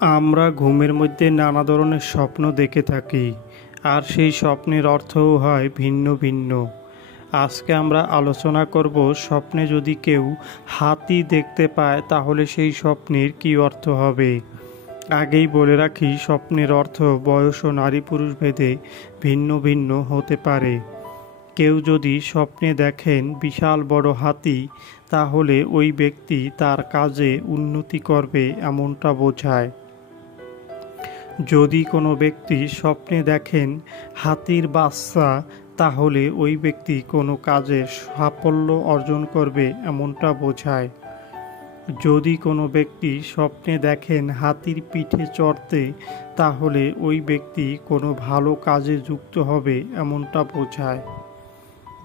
আমরা ঘুমের মধ্যে নানা ধরনের স্বপ্ন দেখে থাকি, আর সেই স্বপ্নের অর্থও হয় ভিন্ন ভিন্ন। আজকে আমরা আলোচনা করব, স্বপ্নে যদি কেউ হাতি দেখতে পায় তাহলে সেই স্বপ্নের কী অর্থ হবে। আগেই বলে রাখি, স্বপ্নের অর্থ বয়স ও নারী পুরুষ ভেদে ভিন্ন ভিন্ন হতে পারে। কেউ যদি স্বপ্নে দেখেন বিশাল বড় হাতি, তাহলে ওই ব্যক্তি তার কাজে উন্নতি করবে এমনটা বোঝায়। যদি কোনো ব্যক্তি স্বপ্নে দেখেন হাতির বাচ্চা, তাহলে ওই ব্যক্তি কোনো কাজে সাফল্য অর্জন করবে এমনটা বোঝায়। যদি কোনো ব্যক্তি স্বপ্নে দেখেন হাতির পিঠে চড়তে, তাহলে ওই ব্যক্তি কোনো ভালো কাজে যুক্ত হবে এমনটা বোঝায়।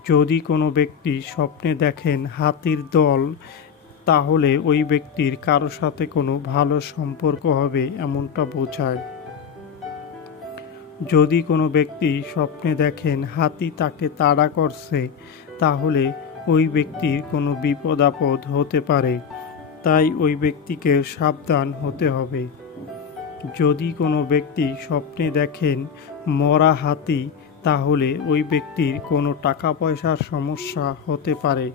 যদি কোনো ব্যক্তি স্বপ্নে দেখেন হাতির দল, তাহলে ওই ব্যক্তির কারো সাথে কোনো ভালো সম্পর্ক হবে এমনটা বোঝায়। যদি কোনো ব্যক্তি স্বপ্নে দেখেন হাতি তাকে তাড়া করছে, তাহলে ওই ব্যক্তির কোনো বিপদ আপদ হতে পারে, তাই ওই ব্যক্তিকে সাবধান হতে হবে। যদি কোনো ব্যক্তি স্বপ্নে দেখেন মরা হাতি, তাহলে ওই ব্যক্তির কোনো টাকা পয়সার সমস্যা হতে পারে।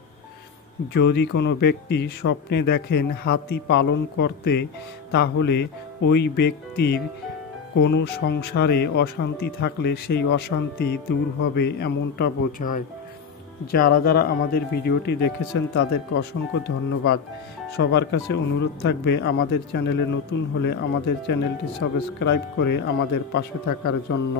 যদি কোনো ব্যক্তি স্বপ্নে দেখেন হাতি পালন করতে, তাহলে ওই ব্যক্তির কোনো সংসারে অশান্তি থাকলে সেই অশান্তি দূর হবে এমনটা বোঝায়। যারা যারা আমাদের ভিডিওটি দেখেছেন তাদেরকে অসংখ্য ধন্যবাদ। সবার কাছে অনুরোধ থাকবে, আমাদের চ্যানেলে নতুন হলে আমাদের চ্যানেলটি সাবস্ক্রাইব করে আমাদের পাশে থাকার জন্য।